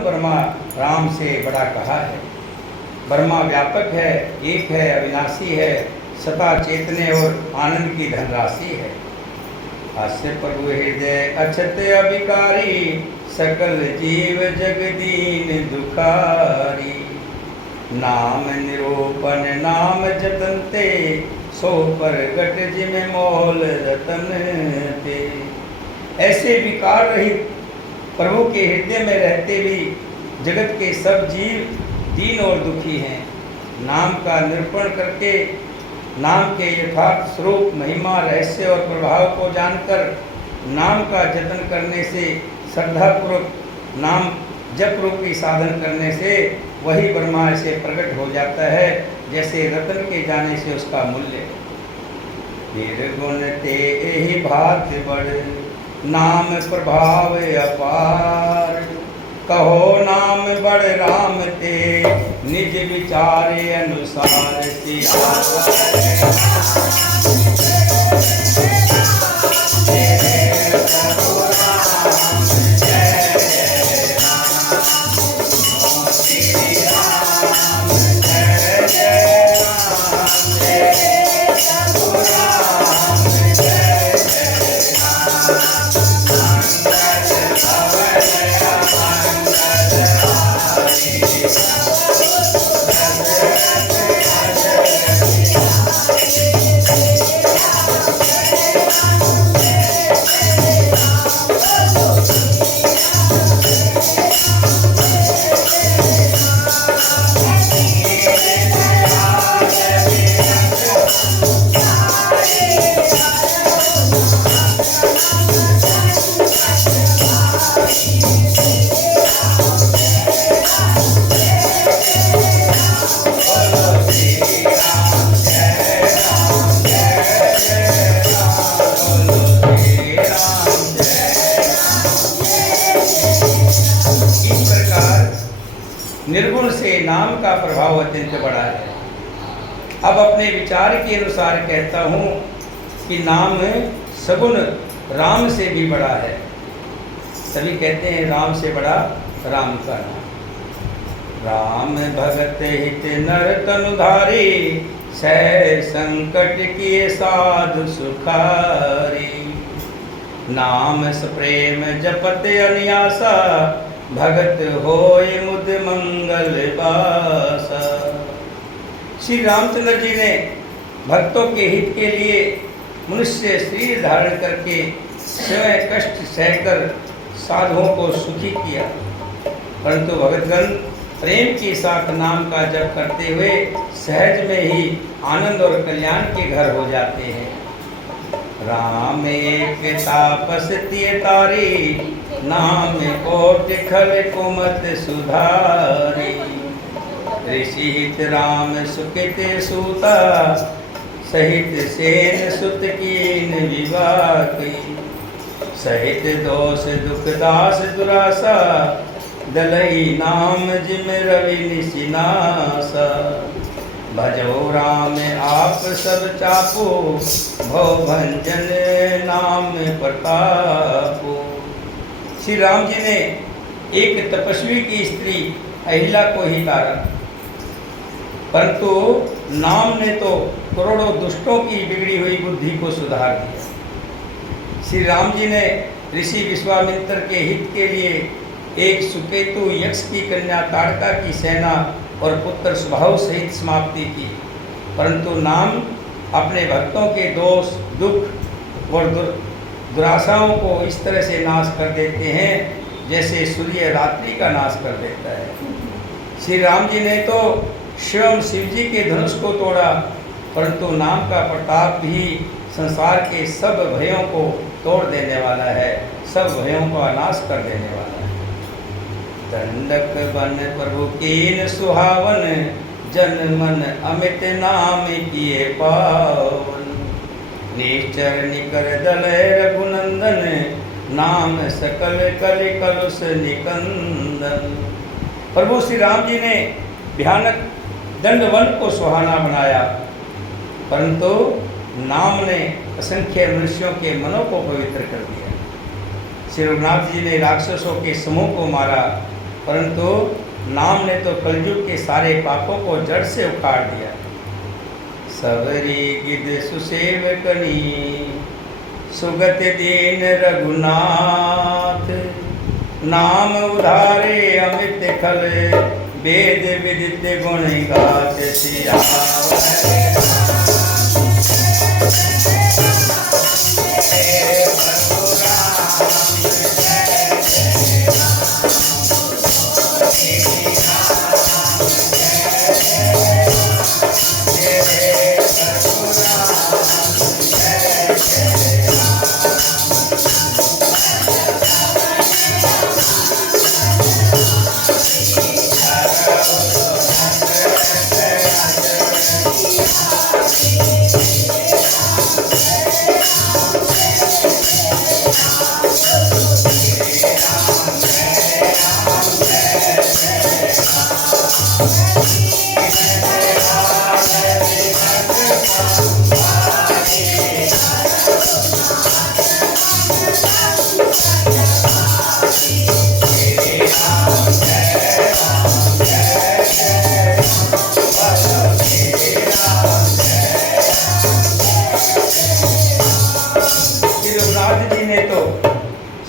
ब्रह्मा राम से बड़ा कहा है। ब्रह्मा व्यापक है, एक है, अविनाशी है, सदा चेतने और आनंद की धनराशि है। हास्य प्रभु हृदय अक्षत अभिकारी, सकल जीव जगदीन दुखारी। नाम निरूपण नाम जतनते, सो प्रगट जिम मोल रतन ते। ऐसे विकार रहित प्रभु के हृदय में रहते भी जगत के सब जीव दीन और दुखी हैं। नाम का निरूपण करके नाम के यथार्थ स्वरूप, महिमा, रहस्य और प्रभाव को जानकर नाम का जतन करने से, श्रद्धापूर्वक नाम जप रूपी साधन करने से वही ब्रह्मा से प्रकट हो जाता है, जैसे रतन के जाने से उसका मूल्य। निर्गुण ते ही भात बड़, नाम प्रभाव अपार। कहो नाम बड़ राम ते, निज विचारे अनुसार निर्गुण से नाम का प्रभाव अत्यंत बड़ा है। अब अपने विचार के अनुसार कहता हूँ कि नाम सगुण राम से भी बड़ा है। सभी कहते हैं राम से बड़ा राम का नाम। राम भगत हित नर तनुधारी, सह संकट किए साधु सुखारी। नाम सप्रेम जपत अनियासा, भगत होय मुद मंगल बासा। श्री रामचंद्र जी ने भक्तों के हित के लिए मनुष्य शरीर धारण करके स्वयं कष्ट सहकर साधुओं को सुखी किया, परंतु भगतगण प्रेम के साथ नाम का जप करते हुए सहज में ही आनंद और कल्याण के घर हो जाते हैं। राम एक तापस तिय तारी, नाम कोट खल कुमत सुधारी। ऋषि हित राम सुखित सूता, सहित सेन सुत कीन विवाह की। सहित दोष दुख दास दुरासा, दलई नाम जिम रवि निशिनासा। भजो राम आप सब चापो, भव भंजन नाम प्रतापो। श्री राम जी ने एक तपस्वी की स्त्री अहिल्या को ही तारा, परंतु नाम ने तो करोड़ों दुष्टों की बिगड़ी हुई बुद्धि को सुधार दिया। श्री राम जी ने ऋषि विश्वामित्र के हित के लिए एक सुकेतु यक्ष की कन्या ताड़का की सेना और पुत्र स्वभाव सहित समाप्ति की, परंतु नाम अपने भक्तों के दोष, दुख और दुराशाओं को इस तरह से नाश कर देते हैं जैसे सूर्य रात्रि का नाश कर देता है। श्री राम जी ने तो स्वयं शिव जी के धनुष को तोड़ा, परंतु नाम का प्रताप भी संसार के सब भयों को तोड़ देने वाला है, सब भयों का नाश कर देने वाला है। दंडक बन प्रभु कीन सुहावन, जन मन अमित नाम किए पावन। निश्चर निकर दलय रघुनंदन, नाम सकल कलि कलुष निकंदन। प्रभु श्री राम जी ने भयानक दंड वन को सुहाना बनाया, परंतु नाम ने असंख्य मनुष्यों के मनों को पवित्र कर दिया। श्री रघुनाथ जी ने राक्षसों के समूह को मारा, परंतु नाम ने तो कलयुग के सारे पापों को जड़ से उखाड़ दिया। सबरी गिद सुसेवकनी सुगत दीन रघुनाथ, नाम उधारे अमित खल वेद विदित गुण गात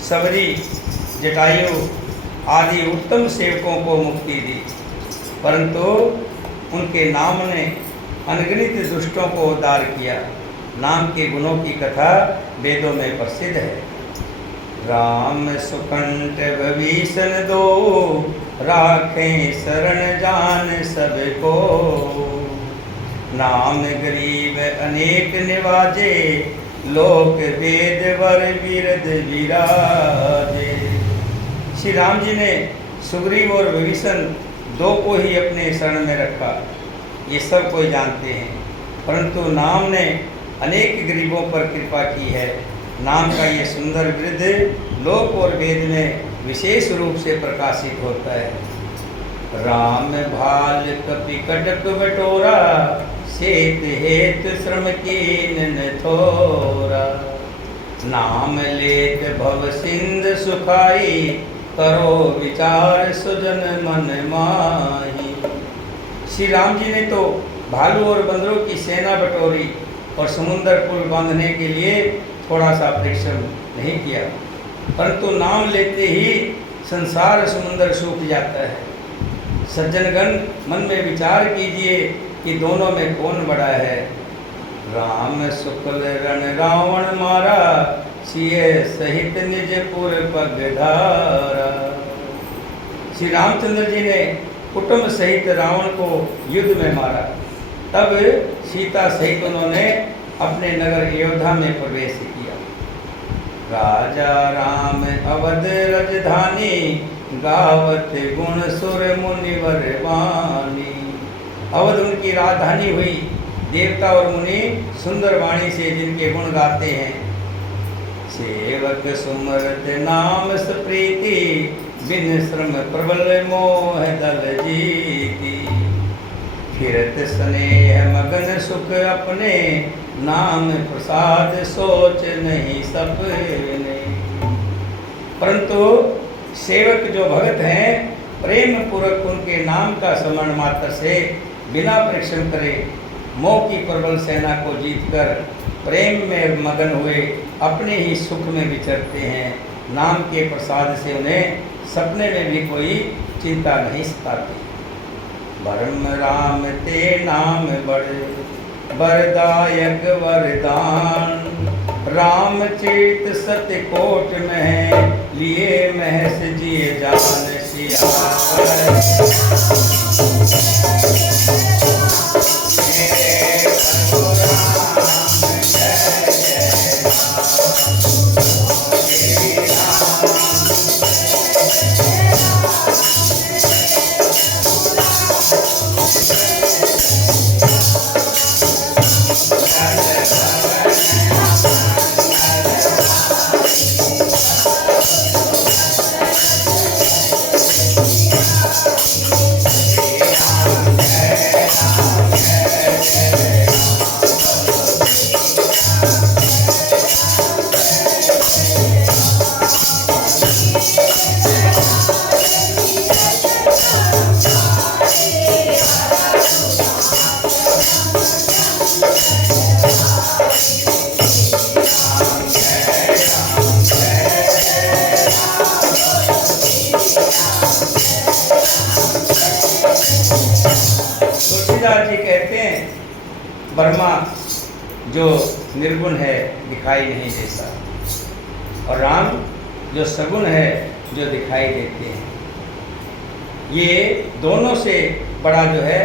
सबरी जटायु आदि उत्तम सेवकों को मुक्ति दी, परंतु उनके नाम ने अनगिनत दुष्टों को उद्धार किया। नाम के गुणों की कथा वेदों में प्रसिद्ध है। राम सुकंठ भविष्ण दो, राखें शरण जान सबको, नाम गरीब अनेक निवाजे, लोक वेद वर विरद विराजे। श्री राम जी ने सुग्रीव और विभीषण दो को ही अपने शरण में रखा, ये सब कोई जानते हैं, परंतु नाम ने अनेक गरीबों पर कृपा की है। नाम का ये सुंदर वृद्ध लोक और वेद में विशेष रूप से प्रकाशित होता है। राम भाल कपि कटक बटोरा, सेत हेत श्रम कीन न थोरा, नाम लेत भव सिंध सुखाई, करो विचार सुजन मन माही। श्री राम जी ने तो भालू और बंदरों की सेना बटोरी और समुद्र पुल बांधने के लिए थोड़ा सा परिश्रम नहीं किया, परंतु नाम लेते ही संसार समुद्र सूख जाता है। सज्जनगण, मन में विचार कीजिए कि दोनों में कौन बड़ा है। राम शुक्ल रण रावण मारा, सिए सहित निजपुर पगधारा। श्री रामचंद्र जी ने कुटुंब सहित रावण को युद्ध में मारा, तब सीता सहित उन्होंने अपने नगर अयोध्या में प्रवेश किया। राजा राम अवध राजधानी, गावत गुण सुर मुनिवर वाणी। अवध उनकी राजधानी हुई, देवता और मुनि सुंदर वाणी से जिनके गुण गाते हैं। सेवक सुमरत नाम सप्रीति, बिन श्रम प्रबल मोह दल जीती। फिरत स्नेह मगन सुख अपने, नाम प्रसाद सोच नहीं सपने। परंतु सेवक जो भगत हैं, प्रेम पूर्वक उनके नाम का स्मरण मात्र से बिना परिश्रम करे मोह की प्रबल सेना को जीतकर प्रेम में मगन हुए अपने ही सुख में विचरते हैं। नाम के प्रसाद से उन्हें सपने में भी कोई चिंता नहीं सताती। बरम राम ते नाम बड़ वरदायक वरदान, रामचरित सत्य कोट में लिए महस जिए जान ब्रह्मा जो निर्गुण है दिखाई नहीं देता, और राम जो सगुण है जो दिखाई देते हैं। ये दोनों से बड़ा जो है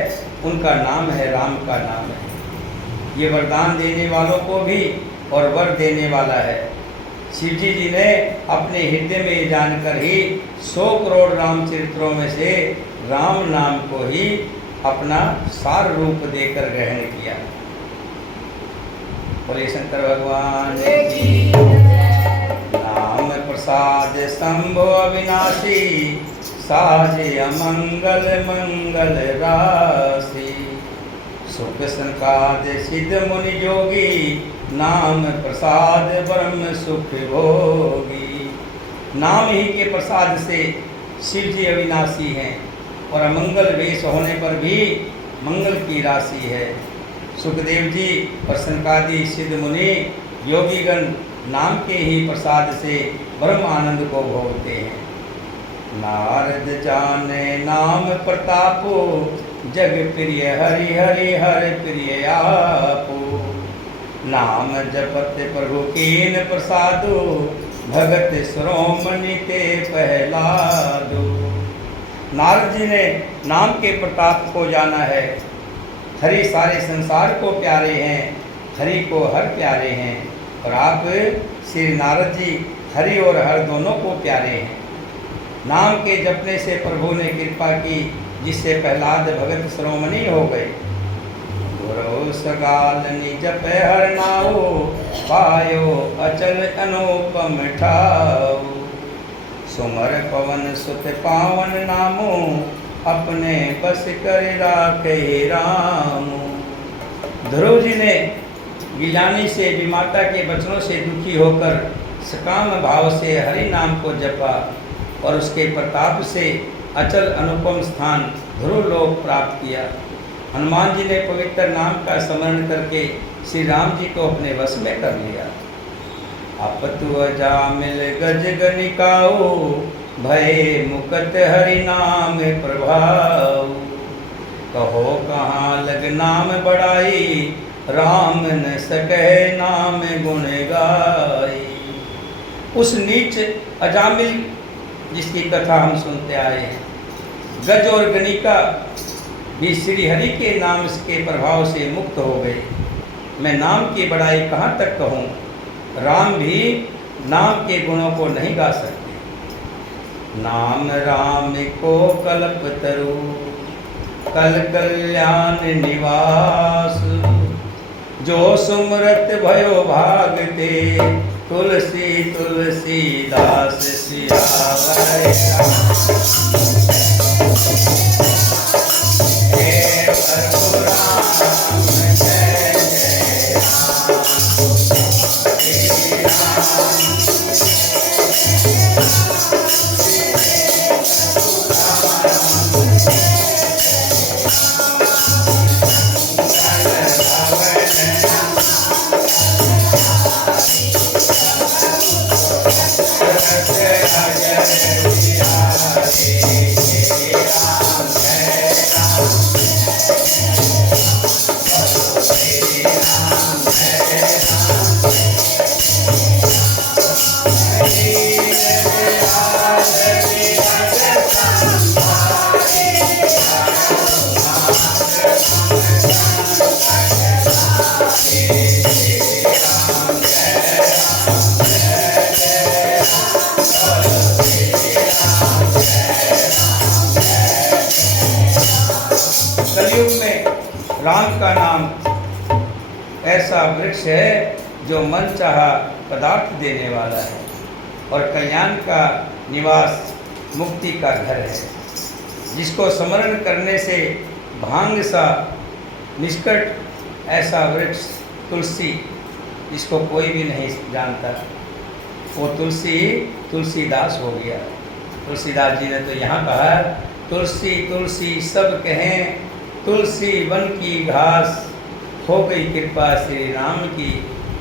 उनका नाम है, राम का नाम है। ये वरदान देने वालों को भी और वर देने वाला है। शिव जी ने अपने हृदय में जानकर ही 100 करोड़ रामचरित्रों में से राम नाम को ही अपना सार रूप देकर ग्रहण किया। बोले शंकर भगवान की। नाम प्रसाद शंभो अविनाशी, साजे अमंगल मंगल राशि। सुख संकाद सिद्ध मुनि जोगी, नाम प्रसाद ब्रह्म सुख भोगी। नाम ही के प्रसाद से शिव जी अविनाशी हैं और अमंगल वेश होने पर भी मंगल की राशि है। सुखदेव जी और सनकादि सिद्ध मुनि योगीगण नाम के ही प्रसाद से ब्रह्म आनंद को भोगते हैं। नारद जाने नाम प्रतापो, जग प्रिय हरि हरि हर प्रिय आपो। नाम जपत प्रभु कीन प्रसादो, भगत श्रोमणि ते पहलादो। नारद जी ने नाम के प्रताप को जाना है। हरि सारे संसार को प्यारे हैं, हरि को हर प्यारे हैं, और आप श्री नारद जी हरि और हर दोनों को प्यारे हैं। नाम के जपने से प्रभु ने कृपा की, जिससे प्रहलाद भगत श्रोमणि हो गए। गुरु सगाल निज पे हर नाओ, पायो अचल अनुपम ठाओ। सुमर पवन सुत पावन नामो, अपने बस कर राखे राम। ध्रुव जी ने गिलानी से विमाता के वचनों से दुखी होकर सकाम भाव से हरि नाम को जपा, और उसके प्रताप से अचल अनुपम स्थान ध्रुव लोक प्राप्त किया। हनुमान जी ने पवित्र नाम का स्मरण करके श्री राम जी को अपने वश में कर लिया। अपतु अजामिल गज गनिकाओ, भय मुकत हरि नाम प्रभाव। कहो कहाँ लग नाम बढ़ाई, राम न सके नाम गुण गाई। उस नीच अजामिल जिसकी कथा हम सुनते आए हैं, गज और गणिका भी श्री हरि के नाम के प्रभाव से मुक्त हो गए। मैं नाम की बड़ाई कहाँ तक कहूँ, राम भी नाम के गुणों को नहीं गा सकते। नाम राम को कल्प तरु, कल कल्याण निवास। जो सुमरत भयो भागते, तुलसी तुलसी दास सियावै हे परशुराम जय जय कलयुग में राम का नाम ऐसा वृक्ष है जो मन चाहा पदार्थ देने वाला है और कल्याण का निवास, मुक्ति का घर है। जिसको स्मरण करने से भांग सा निष्कट ऐसा वृक्ष तुलसी, जिसको कोई भी नहीं जानता, वो तुलसी तुलसीदास हो गया। तुलसीदास जी ने तो यहाँ कहा, तुलसी तुलसी सब कहें, तुलसी वन की घास। हो गई कृपा श्री राम की,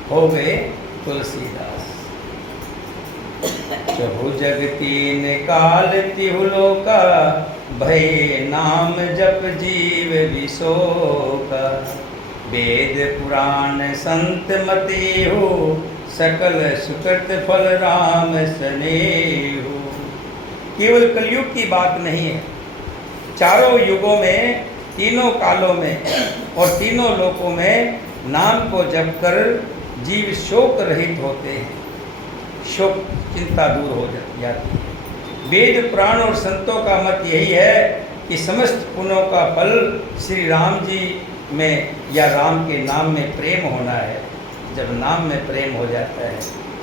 हो गए तुलसीदास। चहु जग तीन काल तिहु लोका, भय नाम जप जीव विशोका। वेद पुराण संत मते हो, सकल सुकृत फल राम स्नेहो। केवल कलयुग की बात नहीं है, चारों युगों में, तीनों कालों में और तीनों लोकों में नाम को जप कर जीव शोक रहित होते हैं, शोक चिंता दूर हो जाती है। वेद पुराण और संतों का मत यही है कि समस्त पुण्यों का फल श्री राम जी में या राम के नाम में प्रेम होना है। जब नाम में प्रेम हो जाता है,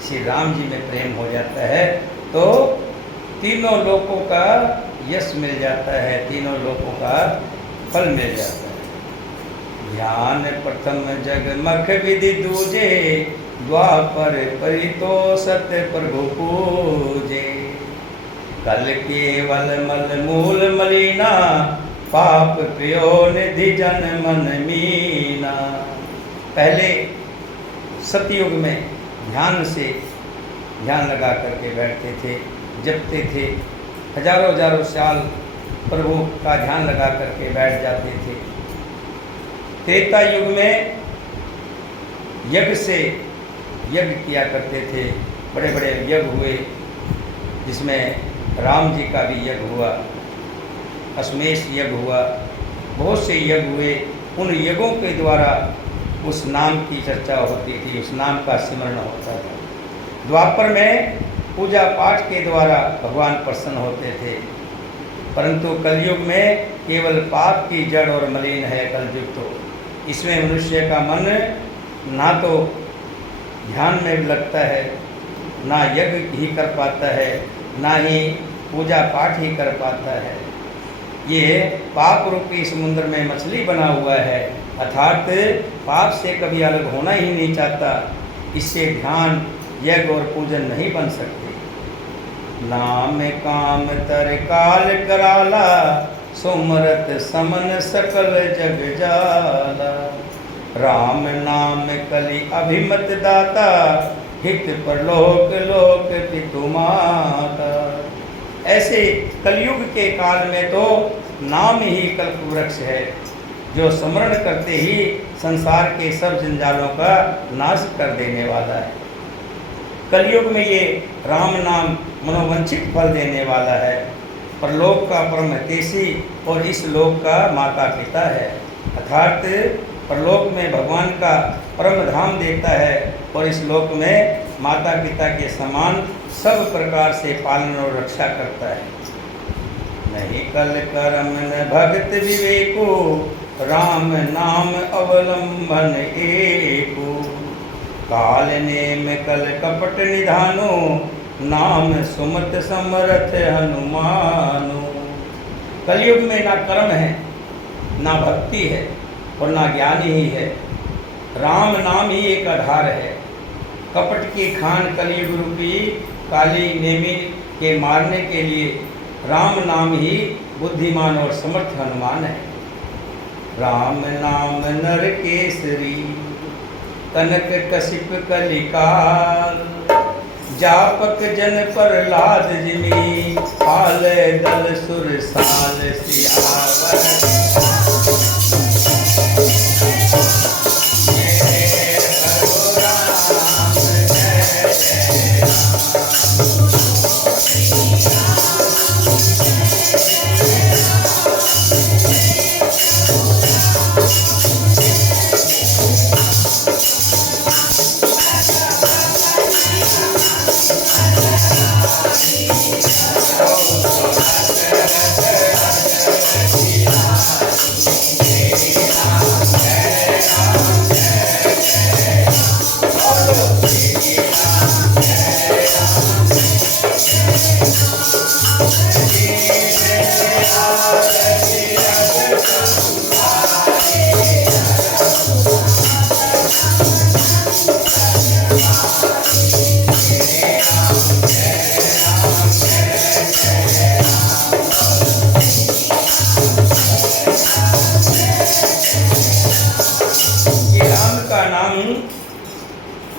श्री राम जी में प्रेम हो जाता है, तो तीनों लोकों का यश मिल जाता है, तीनों लोकों का फल मिल जाता है। ध्यान प्रथम जगमख विधि दूजे, द्वापर परितोषत प्रभु पूजे। कल केवल मल मूल मलिना, पाप प्रियो निधि जन मन मीना। पहले सतयुग में ध्यान लगा करके बैठते थे, जपते थे, हजारों हजारों साल प्रभु का ध्यान लगा करके बैठ जाते थे। त्रेता युग में यज्ञ किया करते थे, बड़े बड़े यज्ञ हुए, जिसमें राम जी का भी यज्ञ हुआ, अश्वमेध यज्ञ हुआ, बहुत से यज्ञ हुए। उन यज्ञों के द्वारा उस नाम की चर्चा होती थी, उस नाम का स्मरण होता था। द्वापर में पूजा पाठ के द्वारा भगवान प्रसन्न होते थे, परंतु कलयुग में केवल पाप की जड़ और मलिन है कलयुग। तो इसमें मनुष्य का मन ना तो ध्यान में लगता है, ना यज्ञ ही कर पाता है, ना ही पूजा पाठ ही कर पाता है। ये पाप रूपी समुद्र में मछली बना हुआ है, अर्थात पाप से कभी अलग होना ही नहीं चाहता। इससे ध्यान, यज्ञ और पूजन नहीं बन सकते। नाम काम तर काल कराला, सुमरत समन सकल जग जाला। राम नाम कलि अभिमत दाता, हित परलोक लोक पितु माता। ऐसे कलयुग के काल में तो नाम ही कल्प वृक्ष है, जो स्मरण करते ही संसार के सब जंजालों का नाश कर देने वाला है। कलयुग में ये राम नाम मनोवंचित फल देने वाला है, परलोक का परम हितैषी और इस लोक का माता पिता है। अर्थात परलोक में भगवान का परम धाम देता है और इस लोक में माता पिता के समान सब प्रकार से पालन और रक्षा करता है। नहीं कल करम न भगत विवेको, राम नाम अवलंबन एको। काल नेम कल कपट निधानो, नाम सुमत समरथ हनुमानो। कलयुग में ना कर्म है, ना भक्ति है और ना ज्ञान ही है। राम नाम ही एक आधार है। कपट की खान कलयुग रूपी काली नेमी के मारने के लिए राम नाम ही बुद्धिमान और समर्थ हनुमान है। राम नाम नर केसरी, कनक कशिप कलिकाल। जापक जन पर लाद जिमी, पाल दल सुर साल सियावर।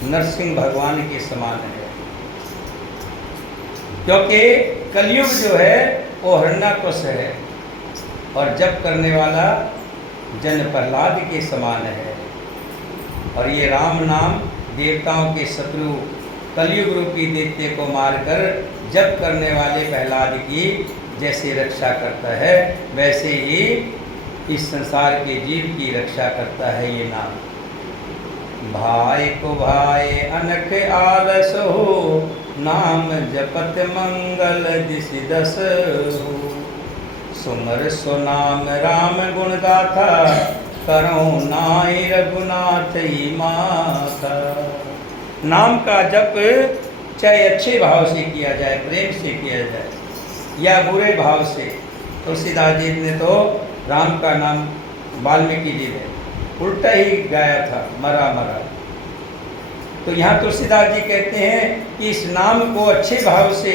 नरसिंह भगवान के समान है, क्योंकि कलयुग जो है वो हिरण्याकश है और जप करने वाला जन प्रहलाद के समान है। और ये राम नाम देवताओं के शत्रु कलयुग रूपी दैत्य को मारकर जप करने वाले प्रहलाद की जैसे रक्षा करता है, वैसे ही इस संसार के जीव की रक्षा करता है ये नाम। भाई को भाई अनख आलस हो, नाम जपत मंगल दिस दस हो। सुमर सो नाम राम गुण गाथा, करो नाई रघुनाथ ही माथा। नाम का जप चाहे अच्छे भाव से किया जाए, प्रेम से किया जाए, या बुरे भाव से। तुलसीदास जी ने तो राम का नाम वाल्मीकि जी ने उल्टा ही गाया था, मरा मरा। तो यहाँ तुलसीदास जी कहते हैं कि इस नाम को अच्छे भाव से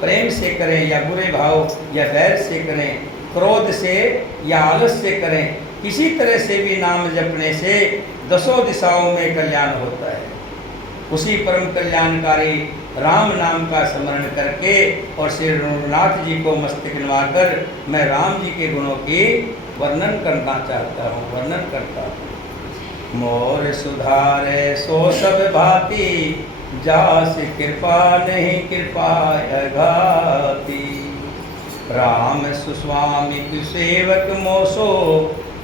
प्रेम से करें या बुरे भाव या वैर से करें, क्रोध से या आलस से करें, किसी तरह से भी नाम जपने से दसों दिशाओं में कल्याण होता है। उसी परम कल्याणकारी राम नाम का स्मरण करके और श्री रघुनाथ जी को मस्तक नवाकर मैं राम जी के गुणों की वर्णन करना चाहता हूँ, वर्णन करता हूँ। मोर सुधारे सो सब भांति, जास कृपा नहीं कृपा अघाती। राम सुस्वामी तु सेवक मोसो,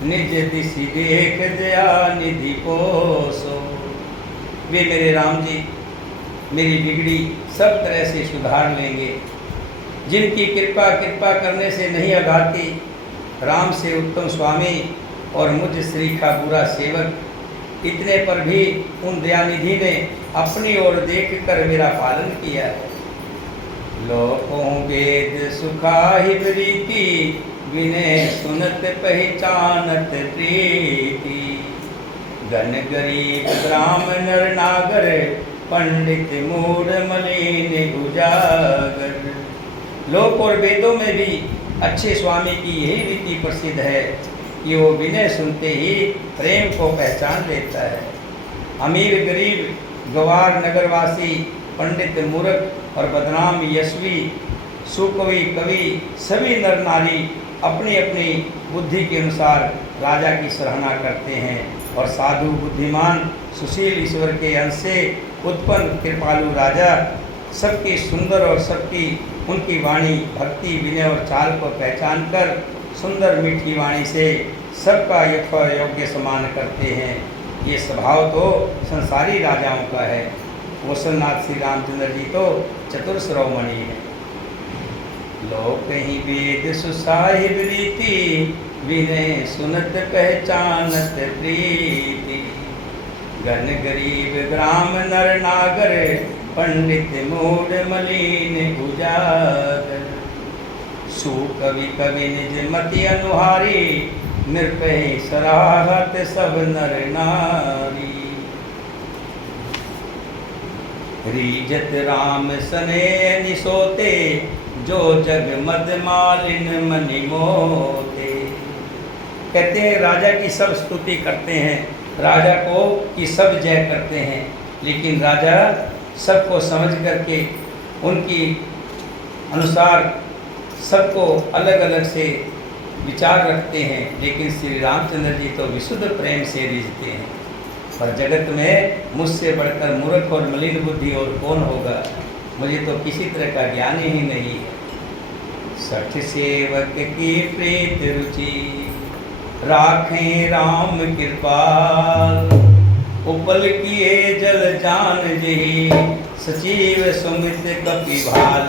निज दिशि देख दया निधि पोसो। वे मेरे राम जी मेरी बिगड़ी सब तरह से सुधार लेंगे, जिनकी कृपा करने से नहीं अघाती। राम से उत्तम स्वामी और मुझ श्री का बुरा सेवक, इतने पर भी उन दयानिधि ने अपनी ओर देख कर मेरा पालन किया है। लोकों वेद सुखाहिब रीति, विनय सुनत पहचानत प्रीति। गण गरीब ग्राम नर नागर, पंडित मूढ़ मलिन उजागर। लोक और वेदों में भी अच्छे स्वामी की यही रीति प्रसिद्ध है कि वो विनय सुनते ही प्रेम को पहचान लेता है। अमीर गरीब, गवार नगरवासी, पंडित मूर्ख और बदनाम यशवी, सुकवि कवि, सभी नर नारी अपनी अपनी बुद्धि के अनुसार राजा की सराहना करते हैं। और साधु बुद्धिमान सुशील ईश्वर के अंश से उत्पन्न कृपालु राजा सबकी सुंदर और सबकी उनकी वाणी, भक्ति, विनय और चाल को पहचान कर सुंदर मीठी वाणी से सबका योग्य सम्मान करते हैं। ये स्वभाव तो संसारी राजाओं का है। वसुनाथ श्री रामचंद्र जी तो चतुर शिरोमणि है। लोक ही वेद सुसाहिब रीति, विनय सुनत पहचानत प्रीति। गण गरीब ग्राम नर नागर, पंडित मूढ़ मलिन उजागर। सुकवि कवि निज मति अनुहारी, निर्भय सराहत सब नर नारी। रीजत राम सने निसोते, जो जग मद मालिन मनि मोते। कहते हैं राजा की सब स्तुति करते हैं, राजा को की सब जय करते हैं, लेकिन राजा सबको समझ करके उनकी अनुसार सबको अलग अलग से विचार रखते हैं। लेकिन श्री रामचंद्र जी तो विशुद्ध प्रेम से रिझते हैं। पर जगत में मुझसे बढ़कर मूर्ख और मलिन बुद्धि और कौन होगा? मुझे तो किसी तरह का ज्ञान ही नहीं है। सठ सेवक की प्रीत रुचि, राखें राम कृपाल। उपल किए जल जान जही, सचिव सुमित कपि भाल।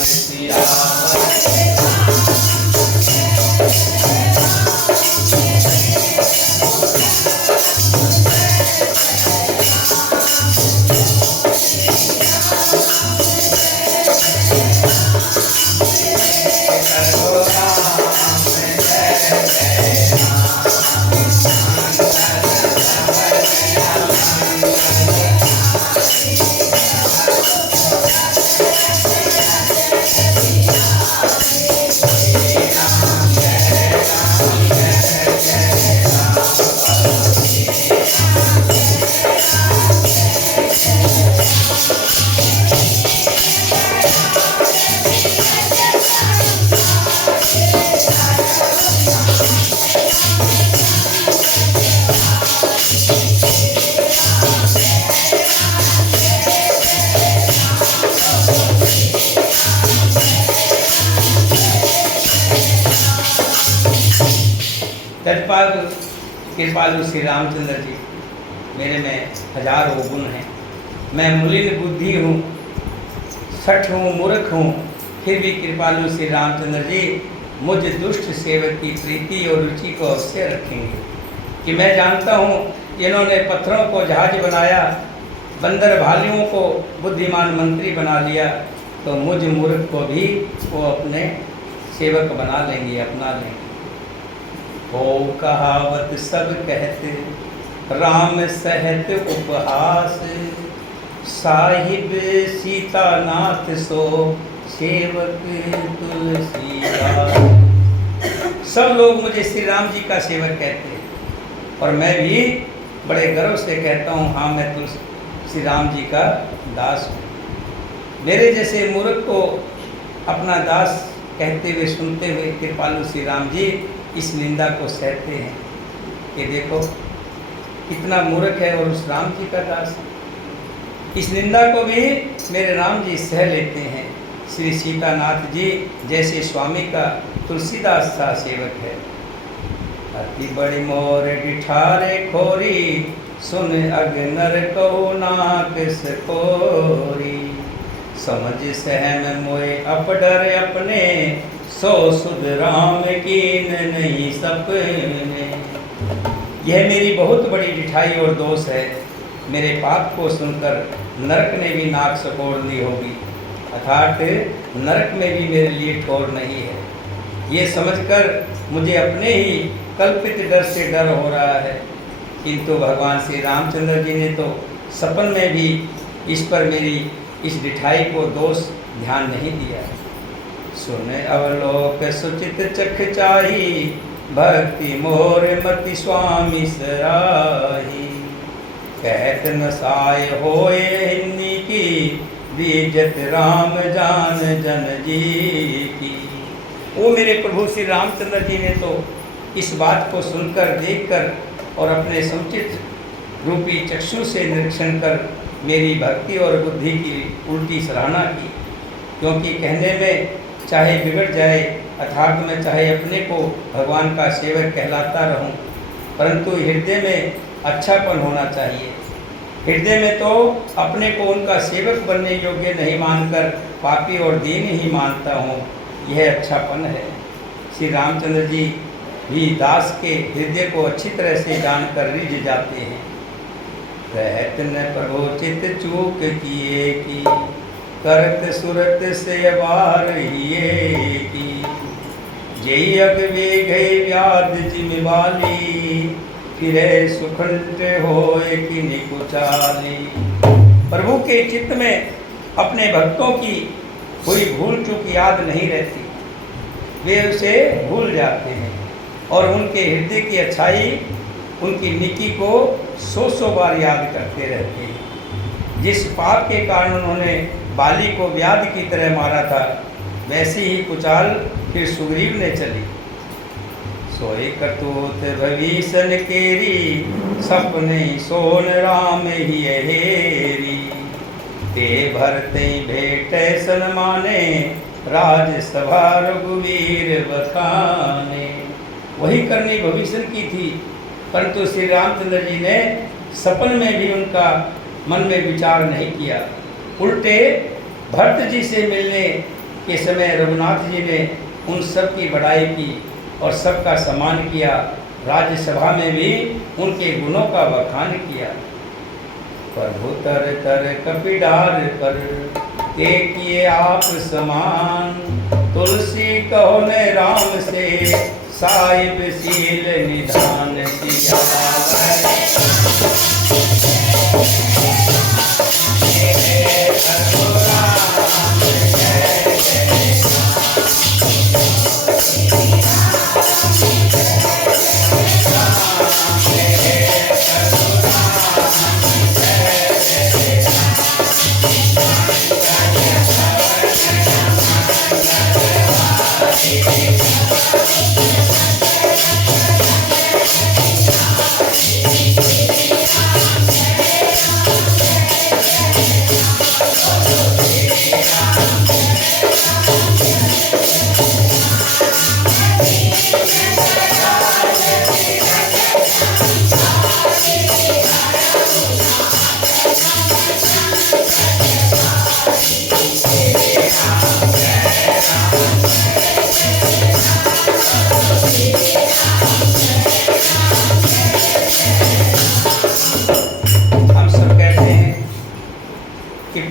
तत्पाल कृपालु श्री रामचंद्र जी, मेरे में हजारों गुण हैं। मैं मलिन बुद्धि हूँ, सठ हूँ, मूर्ख हूँ, फिर भी कृपालु श्री रामचंद्र जी मुझ दुष्ट सेवक की प्रीति और रुचि को अवश्य रखेंगे। कि मैं जानता हूँ इन्होंने पत्थरों को जहाज बनाया, बंदर भालुओं को बुद्धिमान मंत्री बना लिया, तो मुझ मूर्ख को भी वो अपने सेवक बना लेंगे, अपना लेंगे। हो कहावत सब कहते, राम सहत उपहास, साहिब सीतानाथ सो सेवक तुलसीदास। सब लोग मुझे श्री राम जी का सेवक कहते हैं, और मैं भी बड़े गर्व से कहता हूँ, हाँ मैं तुलसी श्री राम जी का दास हूँ। मेरे जैसे मूर्ख को अपना दास कहते हुए, सुनते हुए कृपालु श्री राम जी इस निंदा को सहते हैं कि देखो कितना मूर्ख है और उस राम जी का दास है। इस निंदा को भी मेरे राम जी सह लेते हैं। श्री सीतानाथ जी जैसे स्वामी का तुलसीदास सा सेवक है। अति बड़ी मोर डिठारे खोरी, सुन अगनर को नाक सकोरी, समझ सहम मोए अपडर अपने, सो सुध राम कीन नहीं सपने। यह मेरी बहुत बड़ी डिठाई और दोष है। मेरे पाप को सुनकर नरक ने भी नाक सकोड़ ली होगी, अर्थात नरक में भी मेरे लिए ठोर नहीं है। ये समझकर मुझे अपने ही कल्पित डर से डर हो रहा है, किंतु भगवान श्री रामचंद्र जी ने तो सपन में भी इस पर मेरी इस डिठाई को दोष ध्यान नहीं दिया। सुन अवलोक सुचित चख चाही, भक्ति मोर मति स्वामी सराही, कहत न साय होए हिन्नी की, बीजत राम जान जन जी की। वो मेरे प्रभु श्री रामचंद्र जी ने तो इस बात को सुनकर, देखकर और अपने समुचित रूपी चक्षु से निरीक्षण कर मेरी भक्ति और बुद्धि की उल्टी सराहना की। क्योंकि कहने में चाहे बिगड़ जाए, अर्थात मैं चाहे अपने को भगवान का सेवक कहलाता रहूं, परंतु हृदय में अच्छापन होना चाहिए। हृदय में तो अपने को उनका सेवक बनने योग्य नहीं मानकर पापी और दीन ही मानता हूँ, यह अच्छापन है। श्री रामचंद्र जी भी दास के हृदय को अच्छी तरह से जानकर रिझ जाते हैं। रहत न प्रभोचित चूक किए की, करत सुरत से वार हिए की, जय अग वे गए व्याध जिमवाली, फिरे सुखंत होए कि निकुचाली। प्रभु के चित्त में अपने भक्तों की कोई भूल चूक याद नहीं रहती, वे उसे भूल जाते हैं और उनके हृदय की अच्छाई, उनकी नेकी को सौ बार याद करते रहते हैं। जिस पाप के कारण उन्होंने बाली को व्याध की तरह मारा था, वैसी ही कुचाल फिर सुग्रीव ने चली। सोए करतूत भविष्य केरी, सपने सोन राम ही हेरी, ते भरते भेट सन्माने, राजसभा रघुवीर बखाने। वही करनी भविष्य की थी, परंतु श्री रामचंद्र जी ने सपन में भी उनका मन में विचार नहीं किया। उल्टे भरत जी से मिलने के समय रघुनाथ जी ने उन सब की बड़ाई की और सबका सम्मान किया। राज्यसभा में भी उनके गुणों का बखान किया। प्रभु तर तर कपिडार कर, ते किए आप समान, तुलसी कहो न राम से, साहिब सील निधान सियावै।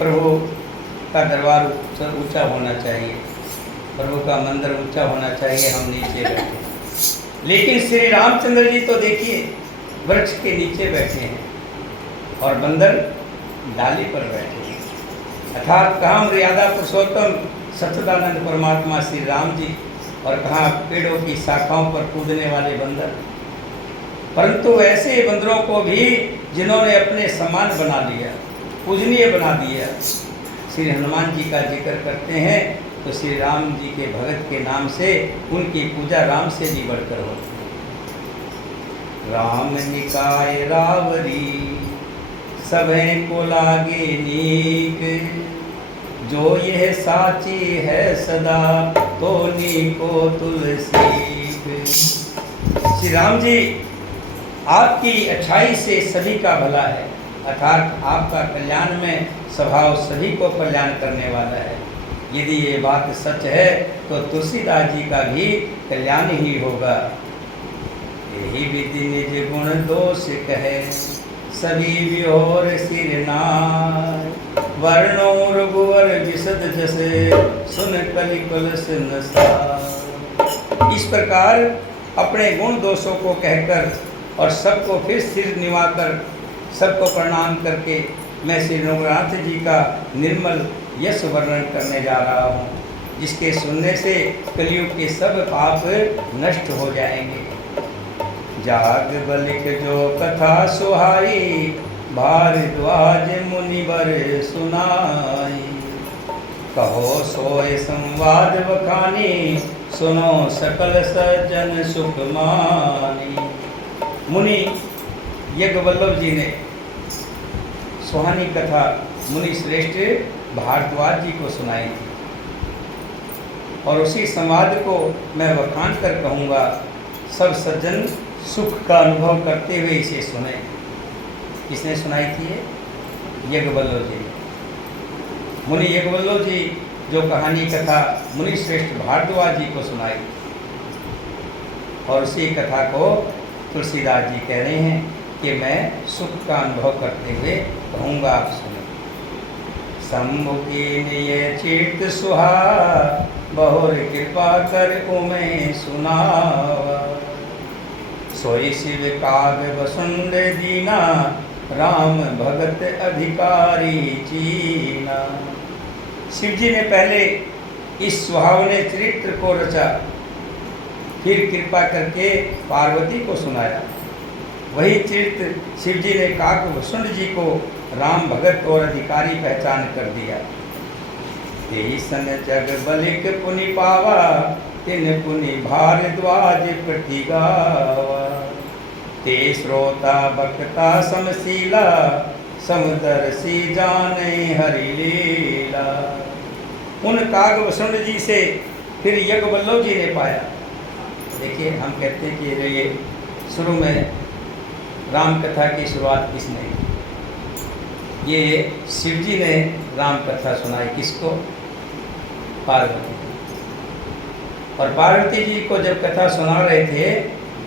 प्रभु का दरबार ऊंचा होना चाहिए, प्रभु का मंदिर ऊंचा होना चाहिए, हम नीचे बैठे। लेकिन श्री रामचंद्र जी तो देखिए वृक्ष के नीचे बैठे हैं और बंदर डाली पर बैठे हैं। अर्थात कहाँ मर्यादा पुरुषोत्तम सच्चिदानंद परमात्मा श्री राम जी और कहाँ पेड़ों की शाखाओं पर कूदने वाले बंदर। परंतु ऐसे बंदरों को भी जिन्होंने अपने समान बना लिया, पूजनीय बना दिया, श्री हनुमान जी का जिक्र करते हैं तो श्री राम जी के भगत के नाम से उनकी पूजा राम से भी बढ़कर होती है। राम निकाय रावरी सभे को लागे नीक, जो यह साची है सदा तो नीको तुलसी। श्री राम जी आपकी अच्छाई से सभी का भला है, अर्थात आपका कल्याण में स्वभाव सभी को कल्याण करने वाला है। यदि ये बात सच है तो तुलसीदास जी का भी कल्याण ही होगा। यही विधि निज गुण दोष कहे सभी विहोर सिर नाय, वर्णो रघुवर विशद जसे सुन कलि कलश नसाय। इस प्रकार अपने गुण दोषों को कहकर और सबको फिर सिर निवाकर सबको प्रणाम करके मैं श्री रघुनाथ जी का निर्मल यश वर्णन करने जा रहा हूँ, जिसके सुनने से कलयुग के सब पाप नष्ट हो जाएंगे। जाग बलिक जो कथा सुहाई, भारद्वाज मुनिवर सुनाई, कहो सोय संवाद बखानी, सुनो सकल सज्जन सुख मानी। मुनि यज्ञवल्लभ जी ने सुहानी कथा मुनि श्रेष्ठ भारद्वाज जी को सुनाई थी और उसी संवाद को मैं बखान कर कहूँगा, सब सज्जन सुख का अनुभव करते हुए इसे सुने। किसने सुनाई थी? यज्ञवल्लभ जी। मुनि यज्ञवल्लभ जी जो कहानी कथा मुनि श्रेष्ठ भारद्वाज जी को सुनाई और उसी कथा को तुलसीदास जी कह रहे हैं कि मैं सुख का अनुभव करते हुए कहूँगा, आप सुने। शंभु कीन्ह ये चित्त सुहा, बहुर कृपा कर उमें सुनावा, सोई शिव काग वसुंड दीना, राम भगत अधिकारी चीना। शिव जी ने पहले इस सुहावने चरित्र को रचा, फिर कृपा करके पार्वती को सुनाया। वही चरित्र शिव जी ने काक वसुंड जी को राम भगत और अधिकारी पहचान कर दिया। तेई सन जग बलिक पुनि पावा, तिन पुनि भारद्वाज प्रति गावा, ते श्रोता बक्ता समशीला, समुदर्शी जाने हरि लीला। उन काग वसुंड जी से फिर यज्ञवल्लभ जी ने पाया। देखिए, हम कहते हैं कि ये शुरू में राम कथा की शुरुआत किसने की? ये शिव जी ने राम कथा सुनाई। किसको? पार्वती। और पार्वती जी को जब कथा सुना रहे थे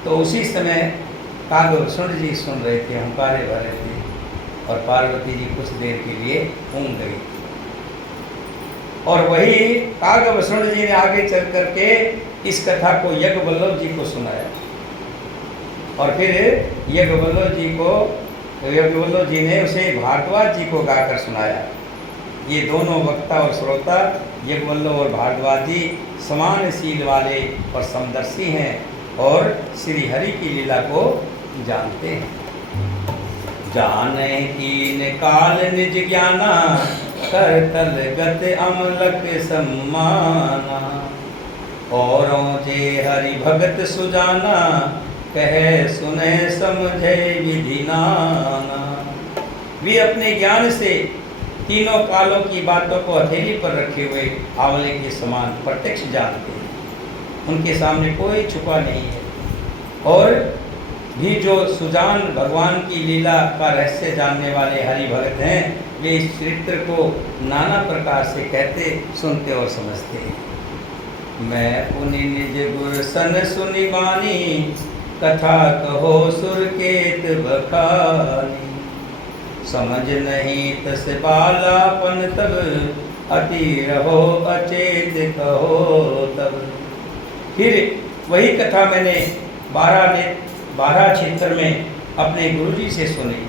तो उसी समय काग वसुंड जी सुन रहे थे, हंकारे भर रहे थे और पार्वती जी कुछ देर के लिए ऊँग गई। और वही काग वसुंड जी ने आगे चल करके इस कथा को यज्ञवल्लभ जी को सुनाया और फिर यज्ञवल्लभ जी ने उसे भारद्वाज जी को गाकर सुनाया। ये दोनों वक्ता और श्रोता यज्ञवल्लभ और भारद्वाज जी समानशील वाले और समदर्शी हैं और श्री हरि की लीला को जानते हैं। जाने कीन काल निज ज्ञाना, कर तल गत अमलक सम्माना, औरों जे हरि भगत सुजाना, कहे सुने समझे विधि नाना। वे अपने ज्ञान से तीनों कालों की बातों को हथेली पर रखे हुए आंवले के समान प्रत्यक्ष जानते हैं। उनके सामने कोई छुपा नहीं है। और भी जो सुजान भगवान की लीला का रहस्य जानने वाले हरि भगत हैं, वे इस चरित्र को नाना प्रकार से कहते, सुनते और समझते हैं। मैं पुनि निज गुर सन सुनि बानी, कथा कहो सुरकेत बखानी, समझ नहीं तस बालापन तब, अति रहो अचेत कहो तब। फिर वही कथा मैंने 12 क्षेत्र में अपने गुरुजी से सुनी,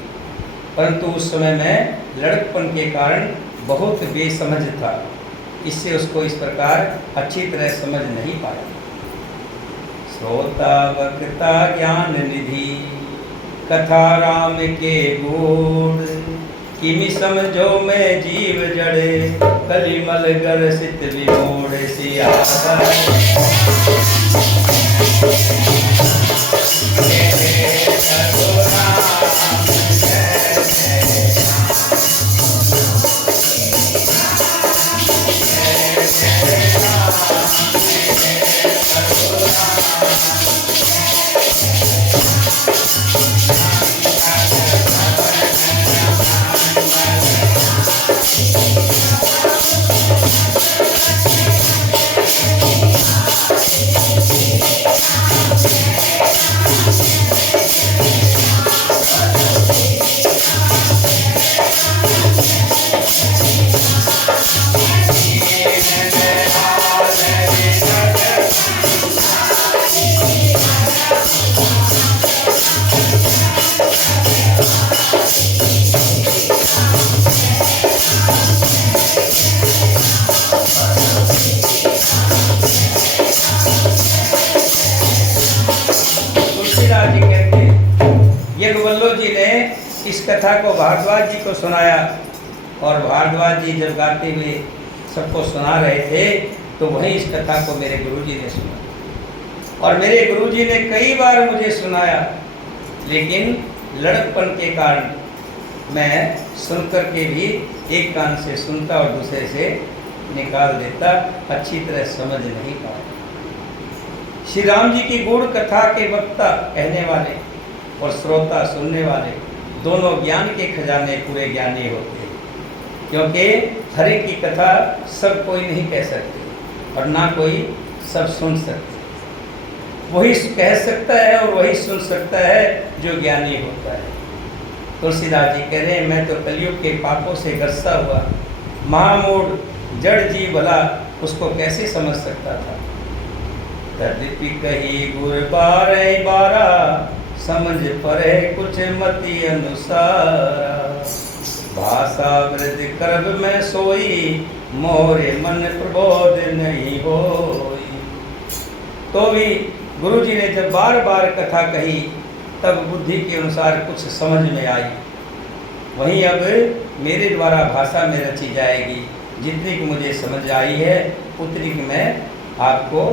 परंतु उस समय मैं लड़कपन के कारण बहुत बेसमझ था, इससे उसको इस प्रकार अच्छी तरह समझ नहीं पाया। श्रोता वक्ता ज्ञान निधि, कथा राम के गुण, किमि समझो मैं जीव जड़े, कलिमल ग्रसित विमोड़ सियावर। तुलसीदास जी कहते, यज्ञवल्लभ जी ने इस कथा को भारद्वाज जी को सुनाया, और भारद्वाज जी जब गाते हुए सबको सुना रहे थे तो वहीं इस कथा को मेरे गुरुजी ने सुना, और मेरे गुरुजी ने कई बार मुझे सुनाया, लेकिन लड़कपन के कारण मैं सुनकर के भी एक कान से सुनता और दूसरे से निकाल देता, अच्छी तरह समझ नहीं पाया। श्री राम जी की गूढ़ कथा के वक्ता कहने वाले और श्रोता सुनने वाले दोनों ज्ञान के खजाने पूरे ज्ञानी होते हैं, क्योंकि हर एक की कथा सब कोई नहीं कह सकते और ना कोई सब सुन सकते। वही कह सकता है और वही सुन सकता है जो ज्ञानी होता है। तुलसीदास जी कह रहे हैं, मैं तो कलयुग के पापों से ग्रसा हुआ महामूढ़ जड़ जीव भला उसको कैसे समझ सकता था। तद्यपि कही गुर 12 समझ परे कुछ मति अनुसार, भाषा वृद्धि करब में सोई, मोरे मन प्रबोध नहीं होई। तो भी गुरुजी ने जब बार बार कथा कही तब बुद्धि के अनुसार कुछ समझ में आई। वहीं अब मेरे द्वारा भाषा में रची जाएगी, जितनी की मुझे समझ आई है उतनी की मैं आपको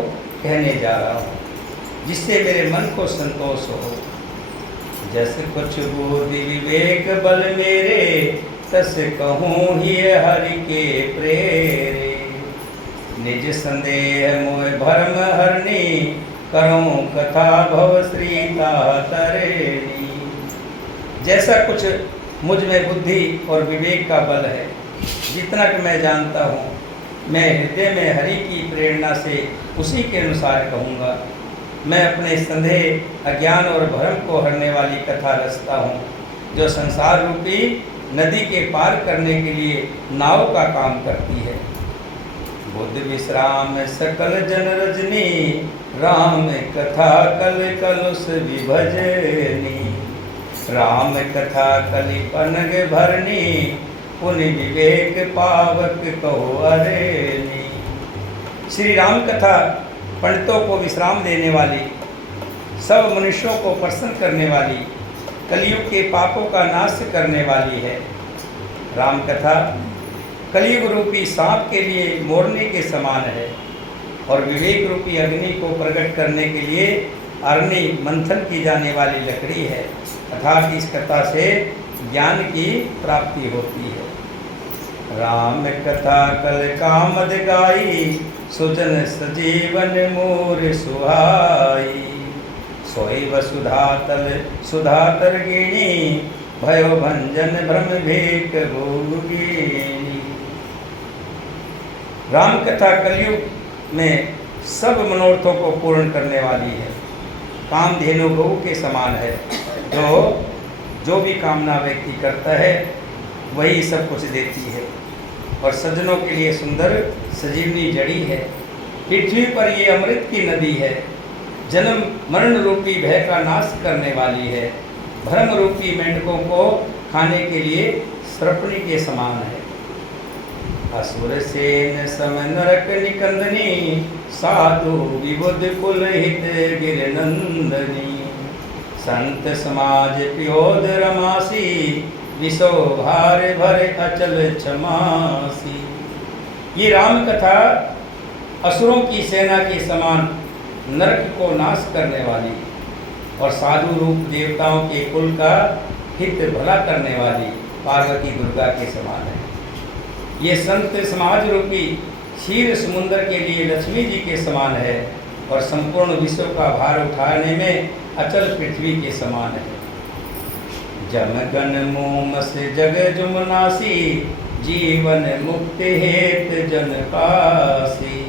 कहने जा रहा हूँ, जिससे मेरे मन को संतोष हो। जस कुछ बुद्धि विवेक बल मेरे, तस कहूँ ही हरि के प्रेरे। निज संदेह मोह भरम हरनी, करूँ कथा भव श्रीता तरेणी। जैसा कुछ मुझ में बुद्धि और विवेक का बल है, जितना कि मैं जानता हूँ, मैं हृदय में हरि की प्रेरणा से उसी के अनुसार कहूँगा। मैं अपने संदेह अज्ञान और भ्रम को हरने वाली कथा रचता हूँ, जो संसार रूपी नदी के पार करने के लिए नाव का काम करती है। बुद्ध विश्राम सकल जन रजनी, राम कथा कल कलुष विभजनी। राम कथा कलि पनग भरनी, पुनि विवेक पावक कहो अरेनी। श्री राम कथा पंडितों को विश्राम देने वाली, सब मनुष्यों को प्रसन्न करने वाली, कलयुग के पापों का नाश करने वाली है। राम कथा कलयुग रूपी सांप के लिए मोरने के समान है, और विवेक रूपी अग्नि को प्रकट करने के लिए अग्नि मंथन की जाने वाली लकड़ी है। अर्थात इस कथा से ज्ञान की प्राप्ति होती है। राम कथा कल कामद गाई, सुजन सजीवन मोर सुहाई। सोई वसुधा तल सुधा तरगिणी, भयो भंजन भ्रम भेक भोगिनी। राम कथा कलयुग में सब मनोरथों को पूर्ण करने वाली है। कामधेनु गौ के समान है, जो भी कामना व्यक्ति करता है वही सब कुछ देती है और सज्जनों के लिए सुंदर सजीवनी जड़ी है। पृथ्वी पर ये अमृत की नदी है, जन्म मरण रूपी भय का नाश करने वाली है, भ्रम रूपी मेंढकों को खाने के लिए सर्पणी के समान है। असुर सेन सम नरक निकंदनी, साधु विबुध कुल हित गिर नंदनी, संत समाज प्योद रमासी, विसो भार भर अचल क्षमासी। ये राम कथा असुरों की सेना के समान नरक को नाश करने वाली और साधु रूप देवताओं के कुल का हित भला करने वाली पार्वती दुर्गा के समान है। ये संत समाज रूपी क्षीर समुद्र के लिए लक्ष्मी जी के समान है और संपूर्ण विश्व का भार उठाने में अचल पृथ्वी के समान है। जम गण मोमस जग जुमनासी, जीवन मुक्ति हेत जन कासी,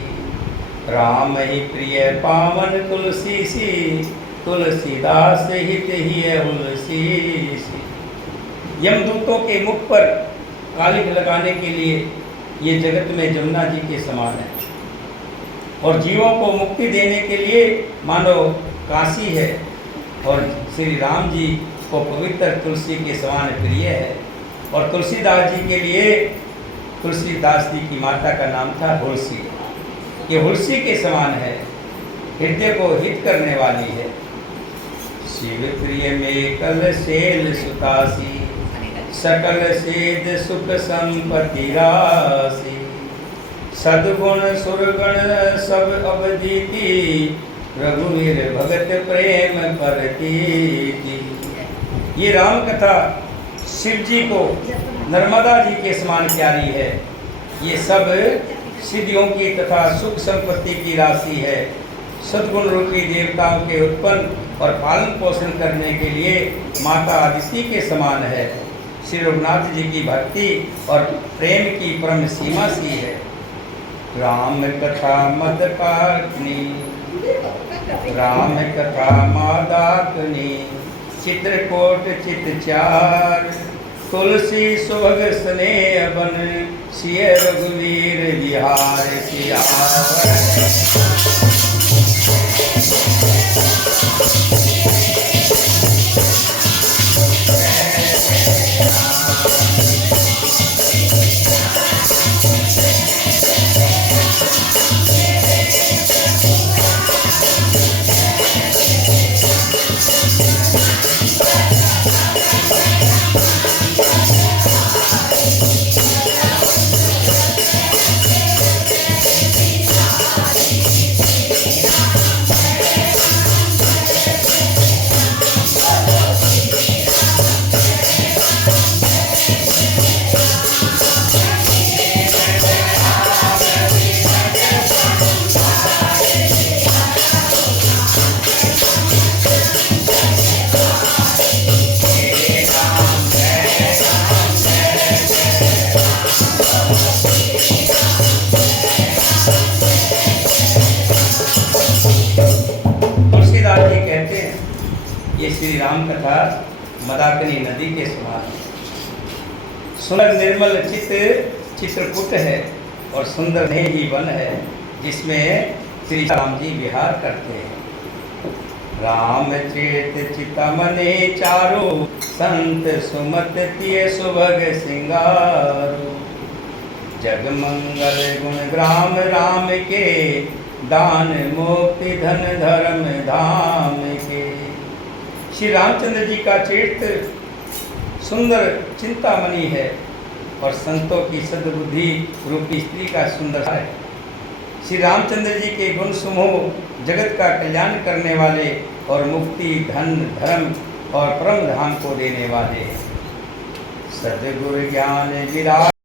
राम ही प्रिय पावन तुलसी सी, तुलसीदास हित ही तुलसी सी। यमदूतों के मुख पर कालिक लगाने के लिए ये जगत में जमुना जी के समान है और जीवों को मुक्ति देने के लिए मानो काशी है और श्री राम जी को पवित्र तुलसी के समान प्रिय है। और तुलसीदास जी के लिए तुलसीदास जी की माता का नाम था हुलसी। ये हुलसी के समान है, हृदय को हित करने वाली है। शिव प्रिय में कल सेल सुतासी, सकल सेद सुख संपत्ति राशि, सद्गुण सुरगण सब अवधीति, रघुवीर भगत प्रेम परतीति। ये राम कथा शिव जी को नर्मदा जी के समान प्यारी है। ये सब सिद्धियों की तथा सुख संपत्ति की राशि है। सद्गुण रूपी देवताओं के उत्पन्न और पालन पोषण करने के लिए माता आदिति के समान है। श्री रघुनाथ जी की भक्ति और प्रेम की परम सीमा सी है। राम कथा मद पाटनी, राम कथा मादाकनी, चित्रकोट चितचार, तुलसी सुभग स्नेह बन, सिय रघुवीर विहार सियावर। ये श्री राम कथा मदाकिनी नदी के समान है। सुंदर निर्मल चित्रकूट है और सुंदर नेही वन है जिसमें श्री राम जी विहार करते हैं। राम चेत चितमने चारो, संत सुमत तिय सुभग सिंगारो, जग मंगल गुण ग्राम राम के, दान मुक्ति धन धर्म धाम के। श्री रामचंद्र जी का चरित्र सुंदर चिंतामणि है और संतों की सद्बुद्धि रूपी स्त्री का सुंदर है। श्री रामचंद्र जी के गुण समूह जगत का कल्याण करने वाले और मुक्ति धन धर्म और परम धाम को देने वाले हैं। सद्गुरु ज्ञान विराट